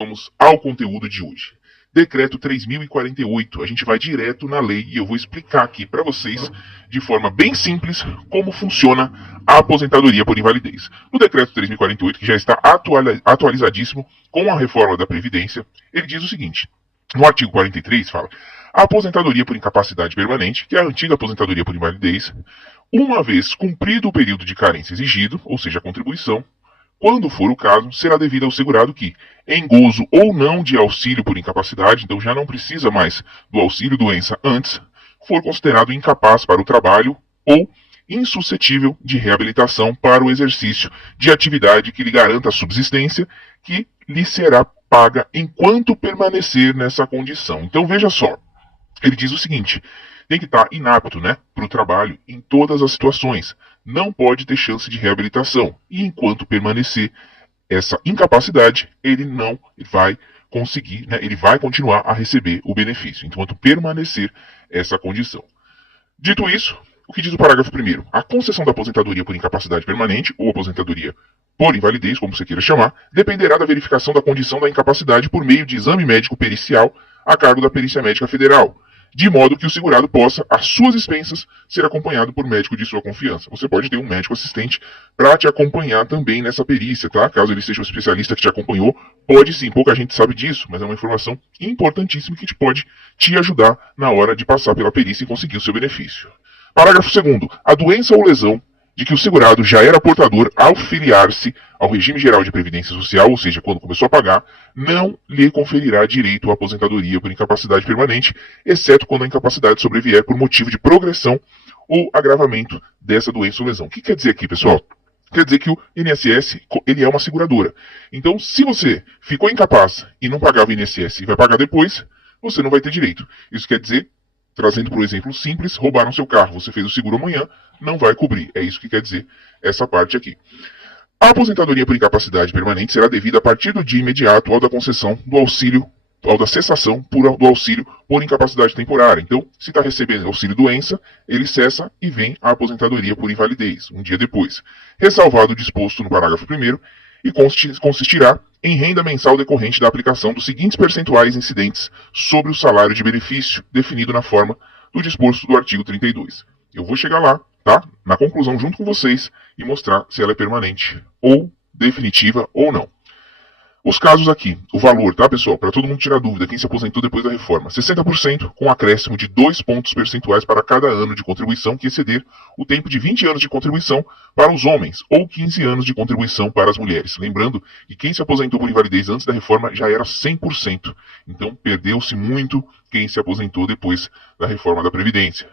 Vamos ao conteúdo de hoje. Decreto 3048. A gente vai direto na lei e eu vou explicar aqui para vocês, de forma bem simples, como funciona a aposentadoria por invalidez. No decreto 3048, que já está atualizadíssimo com a reforma da Previdência, ele diz o seguinte: no artigo 43 fala: a aposentadoria por incapacidade permanente, que é a antiga aposentadoria por invalidez, uma vez cumprido o período de carência exigido, ou seja, a contribuição, quando for o caso, será devida ao segurado que, em gozo ou não de auxílio por incapacidade, então já não precisa mais do auxílio-doença antes, for considerado incapaz para o trabalho ou insuscetível de reabilitação para o exercício de atividade que lhe garanta a subsistência, que lhe será paga enquanto permanecer nessa condição. Então veja só, ele diz o seguinte: tem que estar inapto, para o trabalho em todas as situações. Não pode ter chance de reabilitação. E enquanto permanecer essa incapacidade, ele não vai conseguir, ele vai continuar a receber o benefício, enquanto permanecer essa condição. Dito isso, o que diz o parágrafo 1º? A concessão da aposentadoria por incapacidade permanente, ou aposentadoria por invalidez, como você queira chamar, dependerá da verificação da condição da incapacidade por meio de exame médico pericial a cargo da Perícia Médica Federal, de modo que o segurado possa, às suas expensas, ser acompanhado por médico de sua confiança. Você pode ter um médico assistente para te acompanhar também nessa perícia, tá? Caso ele seja o especialista que te acompanhou, pode sim, pouca gente sabe disso, mas é uma informação importantíssima que pode te ajudar na hora de passar pela perícia e conseguir o seu benefício. Parágrafo 2º. A doença ou lesão de que o segurado já era portador ao filiar-se ao regime geral de previdência social, ou seja, quando começou a pagar, não lhe conferirá direito à aposentadoria por incapacidade permanente, exceto quando a incapacidade sobrevier por motivo de progressão ou agravamento dessa doença ou lesão. O que quer dizer aqui, pessoal? Quer dizer que o INSS, ele é uma seguradora. Então, se você ficou incapaz e não pagava o INSS e vai pagar depois, você não vai ter direito. Isso quer dizer, trazendo por exemplo simples, roubaram seu carro, você fez o seguro amanhã, não vai cobrir. É isso que quer dizer essa parte aqui. A aposentadoria por incapacidade permanente será devida a partir do dia imediato ao da concessão do auxílio, ao da cessação do auxílio por incapacidade temporária. Então, se está recebendo auxílio-doença, ele cessa e vem a aposentadoria por invalidez, um dia depois. Ressalvado o disposto no parágrafo 1º, e consistirá em renda mensal decorrente da aplicação dos seguintes percentuais incidentes sobre o salário de benefício, definido na forma do disposto do artigo 32. Eu vou chegar lá, tá? Na conclusão junto com vocês e mostrar se ela é permanente ou definitiva ou não. Os casos aqui, o valor, tá, pessoal? Para todo mundo tirar dúvida, quem se aposentou depois da reforma: 60% com acréscimo de 2 pontos percentuais para cada ano de contribuição que exceder o tempo de 20 anos de contribuição para os homens ou 15 anos de contribuição para as mulheres. Lembrando que quem se aposentou por invalidez antes da reforma já era 100%. Então perdeu-se muito quem se aposentou depois da reforma da Previdência.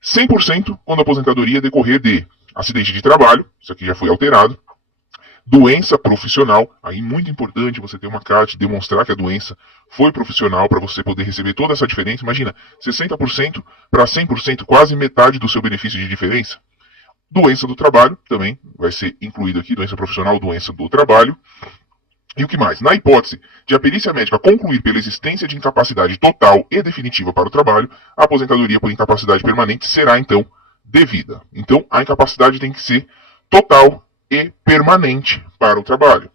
100% quando a aposentadoria decorrer de acidente de trabalho, isso aqui já foi alterado, doença profissional, aí muito importante você ter uma carta e demonstrar que a doença foi profissional para você poder receber toda essa diferença. Imagina, 60% para 100%, quase metade do seu benefício de diferença. Doença do trabalho também vai ser incluído aqui, doença profissional, doença do trabalho. E o que mais? Na hipótese de a perícia médica concluir pela existência de incapacidade total e definitiva para o trabalho, a aposentadoria por incapacidade permanente será então devida. Então a incapacidade tem que ser total e permanente para o trabalho.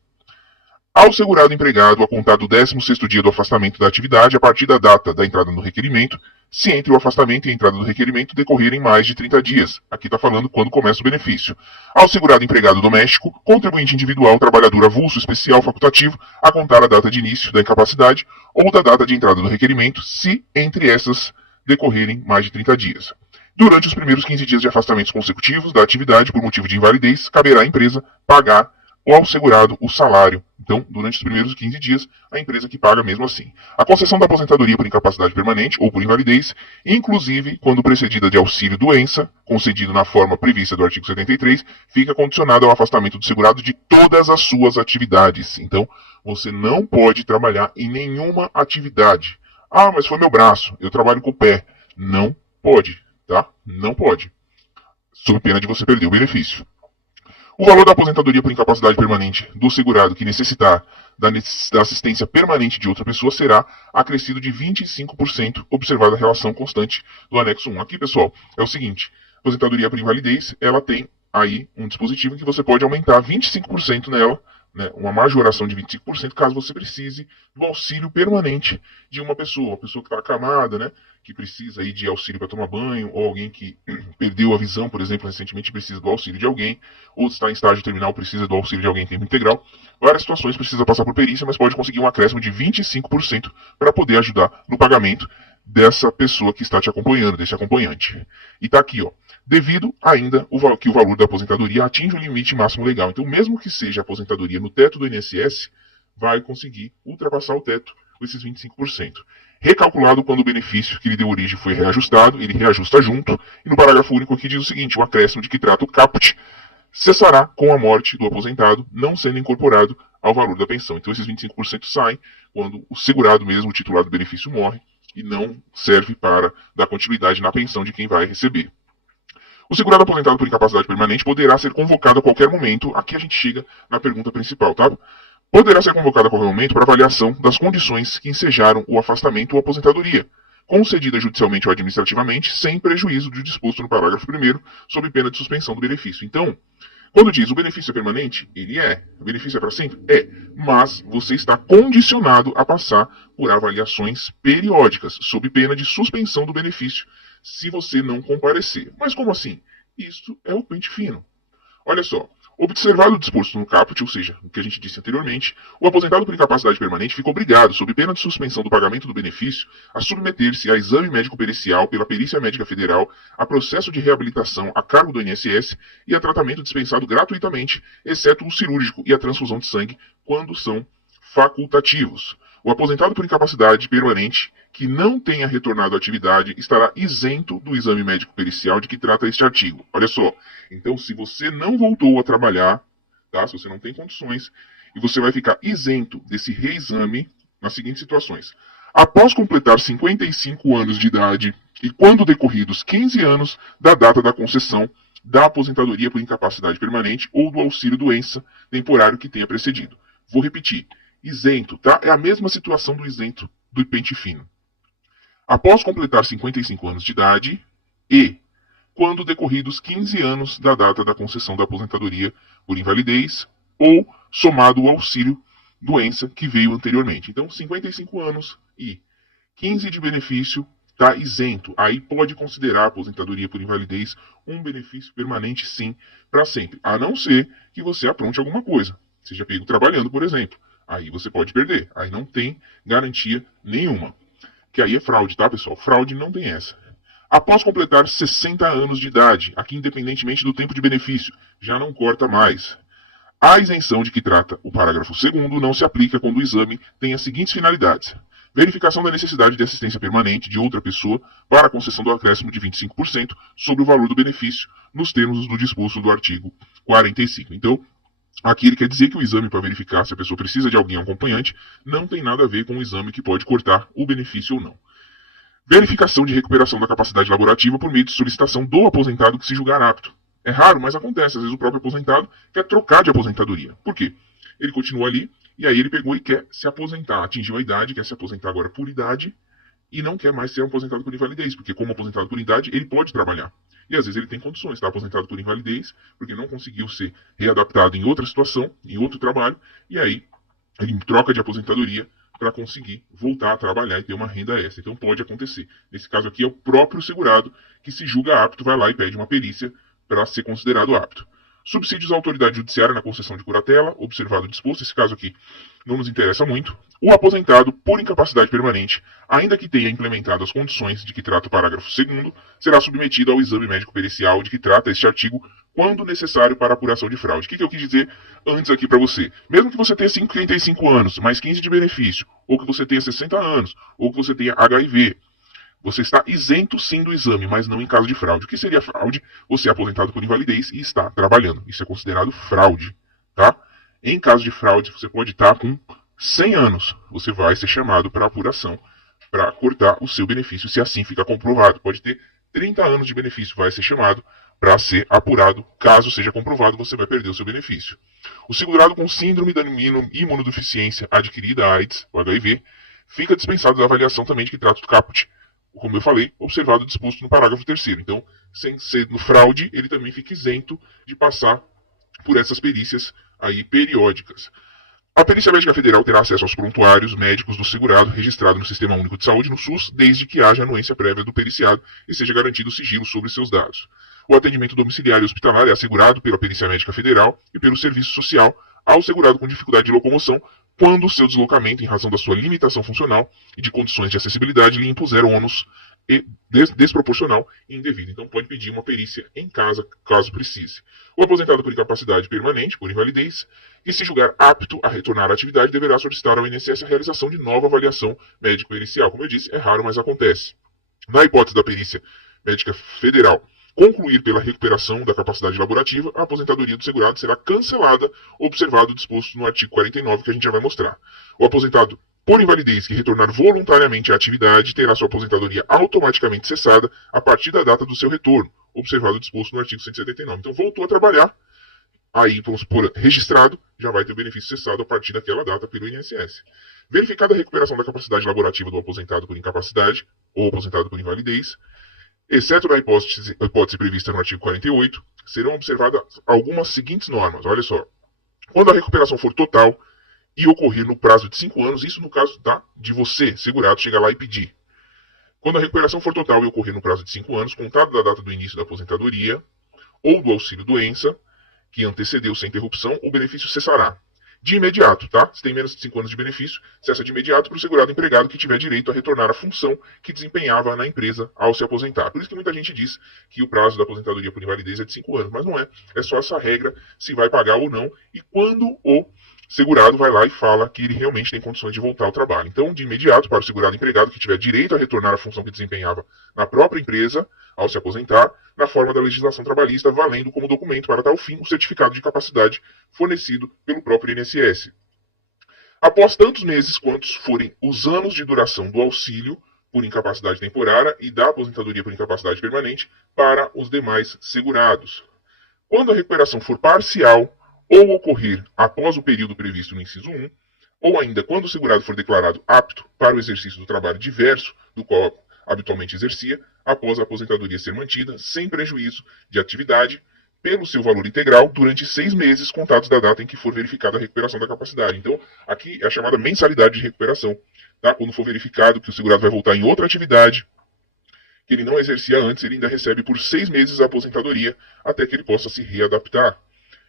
Ao segurado empregado, a contar do 16º dia do afastamento da atividade, a partir da data da entrada no requerimento, se entre o afastamento e a entrada do requerimento decorrerem mais de 30 dias. Aqui está falando quando começa o benefício. Ao segurado empregado doméstico, contribuinte individual, trabalhador avulso, especial, facultativo, a contar a data de início da incapacidade ou da data de entrada do requerimento, se entre essas decorrerem mais de 30 dias. Durante os primeiros 15 dias de afastamentos consecutivos da atividade por motivo de invalidez, caberá à empresa pagar ao segurado o salário. Então, durante os primeiros 15 dias, a empresa que paga mesmo assim. A concessão da aposentadoria por incapacidade permanente ou por invalidez, inclusive quando precedida de auxílio-doença, concedido na forma prevista do artigo 73, fica condicionada ao afastamento do segurado de todas as suas atividades. Então, você não pode trabalhar em nenhuma atividade. Ah, mas foi meu braço, eu trabalho com o pé. Não pode, tá? Não pode. Sob pena de você perder o benefício. O valor da aposentadoria por incapacidade permanente do segurado que necessitar da assistência permanente de outra pessoa será acrescido de 25%, observada a relação constante do anexo 1. Aqui, pessoal, é o seguinte: a aposentadoria por invalidez, ela tem aí um dispositivo em que você pode aumentar 25% nela né, uma majoração de 25% caso você precise do auxílio permanente de uma pessoa que está acamada, né, que precisa aí de auxílio para tomar banho, ou alguém que perdeu a visão, por exemplo, recentemente precisa do auxílio de alguém, ou está em estágio terminal precisa do auxílio de alguém em tempo integral. Várias situações precisa passar por perícia, mas pode conseguir um acréscimo de 25% para poder ajudar no pagamento dessa pessoa que está te acompanhando, desse acompanhante. E tá aqui, ó. Devido ainda que o valor da aposentadoria atinge o limite máximo legal. Então, mesmo que seja aposentadoria no teto do INSS, vai conseguir ultrapassar o teto com esses 25%. Recalculado quando o benefício que lhe deu origem foi reajustado, ele reajusta junto. E no parágrafo único aqui diz o seguinte: o acréscimo de que trata o caput cessará com a morte do aposentado, não sendo incorporado ao valor da pensão. Então, esses 25% saem quando o segurado mesmo, o titular do benefício, morre e não serve para dar continuidade na pensão de quem vai receber. O segurado aposentado por incapacidade permanente poderá ser convocado a qualquer momento. Aqui a gente chega na pergunta principal, tá? Poderá ser convocado a qualquer momento para avaliação das condições que ensejaram o afastamento ou aposentadoria, concedida judicialmente ou administrativamente, sem prejuízo do disposto no parágrafo 1º, sob pena de suspensão do benefício. Então, quando diz o benefício é permanente, ele é. O benefício é para sempre? É. Mas você está condicionado a passar por avaliações periódicas, sob pena de suspensão do benefício, se você não comparecer. Mas como assim? Isso é o pente fino. Olha só. Observado o disposto no caput, ou seja, o que a gente disse anteriormente, o aposentado por incapacidade permanente fica obrigado, sob pena de suspensão do pagamento do benefício, a submeter-se a exame médico pericial pela Perícia Médica Federal, a processo de reabilitação a cargo do INSS e a tratamento dispensado gratuitamente, exceto o cirúrgico e a transfusão de sangue, quando são facultativos. O aposentado por incapacidade permanente que não tenha retornado à atividade estará isento do exame médico pericial de que trata este artigo. Olha só, então se você não voltou a trabalhar, tá? Se você não tem condições, e você vai ficar isento desse reexame nas seguintes situações. Após completar 55 anos de idade e quando decorridos 15 anos da data da concessão da aposentadoria por incapacidade permanente ou do auxílio doença temporário que tenha precedido. Vou repetir. Isento, tá? É a mesma situação do isento do pente fino. Após completar 55 anos de idade e quando decorridos 15 anos da data da concessão da aposentadoria por invalidez ou somado o auxílio doença que veio anteriormente. Então, 55 anos e 15 de benefício está isento. Aí pode considerar a aposentadoria por invalidez um benefício permanente, sim, para sempre. A não ser que você apronte alguma coisa. Seja pego trabalhando, por exemplo. Aí você pode perder. Aí não tem garantia nenhuma. Que aí é fraude, tá, pessoal? Fraude não tem essa. Após completar 60 anos de idade, aqui independentemente do tempo de benefício, já não corta mais. A isenção de que trata o parágrafo 2º não se aplica quando o exame tem as seguintes finalidades. Verificação da necessidade de assistência permanente de outra pessoa para a concessão do acréscimo de 25% sobre o valor do benefício, nos termos do disposto do artigo 45. Então, aqui ele quer dizer que o exame para verificar se a pessoa precisa de alguém acompanhante não tem nada a ver com o exame que pode cortar o benefício ou não. Verificação de recuperação da capacidade laborativa por meio de solicitação do aposentado que se julgar apto. É raro, mas acontece. Às vezes o próprio aposentado quer trocar de aposentadoria. Por quê? Ele continua ali e aí ele pegou e quer se aposentar. Atingiu a idade, quer se aposentar agora por idade e não quer mais ser aposentado por invalidez, porque como aposentado por idade ele pode trabalhar. E às vezes ele tem condições, está aposentado por invalidez, porque não conseguiu ser readaptado em outra situação, em outro trabalho, e aí ele troca de aposentadoria para conseguir voltar a trabalhar e ter uma renda extra. Então pode acontecer. Nesse caso aqui é o próprio segurado que se julga apto, vai lá e pede uma perícia para ser considerado apto. Subsídios à autoridade judiciária na concessão de curatela, observado o disposto, esse caso aqui não nos interessa muito. O aposentado por incapacidade permanente, ainda que tenha implementado as condições de que trata o parágrafo 2º, será submetido ao exame médico pericial de que trata este artigo quando necessário para a apuração de fraude. O que eu quis dizer antes aqui para você? Mesmo que você tenha 55 anos, mais 15 de benefício, ou que você tenha 60 anos, ou que você tenha HIV, você está isento sim do exame, mas não em caso de fraude. O que seria fraude? Você é aposentado por invalidez e está trabalhando. Isso é considerado fraude, tá? Em caso de fraude, você pode estar com 100 anos. Você vai ser chamado para apuração, para cortar o seu benefício, se assim ficar comprovado. Pode ter 30 anos de benefício, vai ser chamado para ser apurado. Caso seja comprovado, você vai perder o seu benefício. O segurado com síndrome da imunodeficiência adquirida, AIDS, o HIV, fica dispensado da avaliação também de que trata do caput, como eu falei, observado o disposto no parágrafo 3º. Então, sem ser no fraude, ele também fica isento de passar por essas perícias aí periódicas. A Perícia Médica Federal terá acesso aos prontuários médicos do segurado registrado no Sistema Único de Saúde, no SUS, desde que haja anuência prévia do periciado e seja garantido sigilo sobre seus dados. O atendimento domiciliar e hospitalar é assegurado pela Perícia Médica Federal e pelo Serviço Social ao segurado com dificuldade de locomoção, quando seu deslocamento, em razão da sua limitação funcional e de condições de acessibilidade, lhe impuser ônus e desproporcional e indevido. Então pode pedir uma perícia em casa, caso precise. O aposentado por incapacidade permanente, por invalidez, e se julgar apto a retornar à atividade, deverá solicitar ao INSS a realização de nova avaliação médico-pericial. Como eu disse, é raro, mas acontece. Na hipótese da perícia médica federal concluir pela recuperação da capacidade laborativa, a aposentadoria do segurado será cancelada, observado o disposto no artigo 49, que a gente já vai mostrar. O aposentado por invalidez que retornar voluntariamente à atividade terá sua aposentadoria automaticamente cessada a partir da data do seu retorno, observado o disposto no artigo 179. Então, voltou a trabalhar, aí, vamos supor, registrado, já vai ter o benefício cessado a partir daquela data pelo INSS. Verificada a recuperação da capacidade laborativa do aposentado por incapacidade ou aposentado por invalidez, exceto na hipótese prevista no artigo 48, serão observadas algumas seguintes normas. Olha só. Quando a recuperação for total e ocorrer no prazo de 5 anos, isso no caso de você, segurado, chegar lá e pedir. Quando a recuperação for total e ocorrer no prazo de 5 anos, contado da data do início da aposentadoria ou do auxílio-doença, que antecedeu sem interrupção, o benefício cessará. De imediato, tá? Se tem menos de 5 anos de benefício, cessa de imediato para o segurado empregado que tiver direito a retornar à função que desempenhava na empresa ao se aposentar. Por isso que muita gente diz que o prazo da aposentadoria por invalidez é de 5 anos, mas não é. É só essa regra, se vai pagar ou não, e quando o segurado vai lá e fala que ele realmente tem condições de voltar ao trabalho. Então, de imediato, para o segurado empregado que tiver direito a retornar à função que desempenhava na própria empresa ao se aposentar, na forma da legislação trabalhista, valendo como documento para tal fim o certificado de capacidade fornecido pelo próprio INSS. Após tantos meses quantos forem os anos de duração do auxílio por incapacidade temporária e da aposentadoria por incapacidade permanente para os demais segurados. Quando a recuperação for parcial ou ocorrer após o período previsto no inciso 1, ou ainda quando o segurado for declarado apto para o exercício do trabalho diverso do qual habitualmente exercia, após a aposentadoria ser mantida, sem prejuízo de atividade, pelo seu valor integral, durante 6 meses contados da data em que for verificada a recuperação da capacidade. Então, aqui é a chamada mensalidade de recuperação. Tá? Quando for verificado que o segurado vai voltar em outra atividade, que ele não exercia antes, ele ainda recebe por 6 meses a aposentadoria, até que ele possa se readaptar,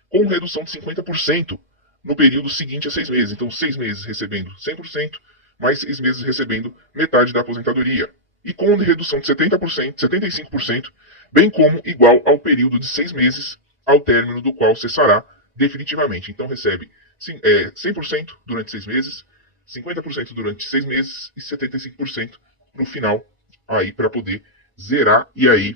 com redução de 50% no período seguinte a 6 meses. Então, 6 meses recebendo 100%, mais 6 meses recebendo metade da aposentadoria. E com redução de 70%, 75%, bem como igual ao período de 6 meses, ao término do qual cessará definitivamente. Então, recebe 100% durante 6 meses, 50% durante 6 meses e 75% no final, aí para poder zerar e aí,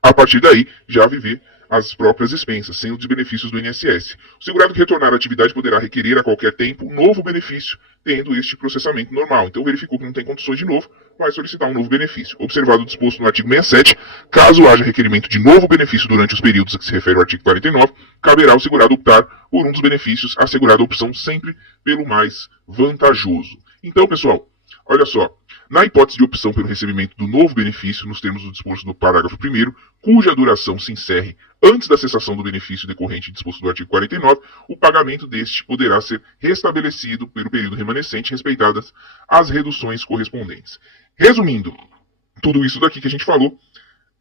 a partir daí, já viver as próprias expensas, sem os benefícios do INSS. O segurado que retornar à atividade poderá requerer a qualquer tempo um novo benefício, tendo este processamento normal. Então, verificou que não tem condições de novo, vai solicitar um novo benefício. Observado o disposto no artigo 67, caso haja requerimento de novo benefício durante os períodos a que se refere ao artigo 49, caberá ao segurado optar por um dos benefícios, assegurada a opção sempre pelo mais vantajoso. Então, pessoal, olha só. Na hipótese de opção pelo recebimento do novo benefício, nos termos do disposto no parágrafo 1º, cuja duração se encerre antes da cessação do benefício decorrente disposto no artigo 49, o pagamento deste poderá ser restabelecido pelo período remanescente, respeitadas as reduções correspondentes. Resumindo, tudo isso daqui que a gente falou,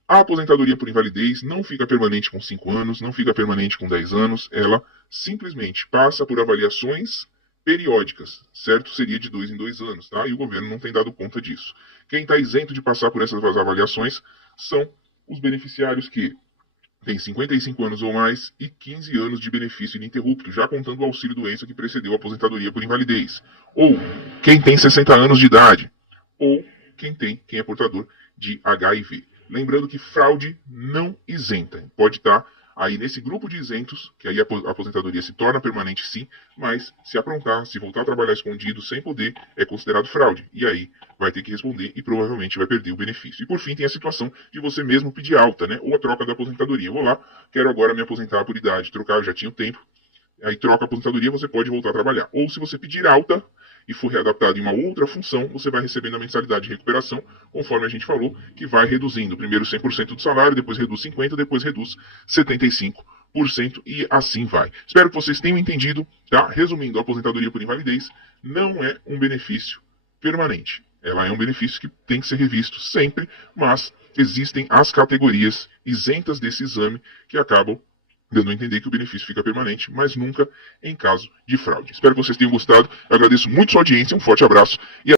a aposentadoria por invalidez não fica permanente com 5 anos, não fica permanente com 10 anos, ela simplesmente passa por avaliações periódicas, certo? Seria de 2 em 2 anos, tá? E o governo não tem dado conta disso. Quem está isento de passar por essas avaliações são os beneficiários que têm 55 anos ou mais e 15 anos de benefício ininterrupto, já contando o auxílio-doença que precedeu a aposentadoria por invalidez. Ou quem tem 60 anos de idade. Ou quem é portador de HIV. Lembrando que fraude não isenta. Pode estar aí nesse grupo de isentos, que aí a aposentadoria se torna permanente sim, mas se aprontar, se voltar a trabalhar escondido, sem poder, é considerado fraude. E aí vai ter que responder e provavelmente vai perder o benefício. E por fim tem a situação de você mesmo pedir alta, né? Ou a troca da aposentadoria. Eu vou lá, quero agora me aposentar por idade, trocar, já tinha o tempo. Aí troca a aposentadoria, você pode voltar a trabalhar. Ou se você pedir alta e for readaptado em uma outra função, você vai recebendo a mensalidade de recuperação, conforme a gente falou, que vai reduzindo. Primeiro 100% do salário, depois reduz 50%, depois reduz 75%. e assim vai. Espero que vocês tenham entendido, tá? Resumindo, a aposentadoria por invalidez não é um benefício permanente. Ela é um benefício que tem que ser revisto sempre, mas existem as categorias isentas desse exame que acabam dando a entender que o benefício fica permanente, mas nunca em caso de fraude. Espero que vocês tenham gostado. Eu agradeço muito sua audiência, um forte abraço e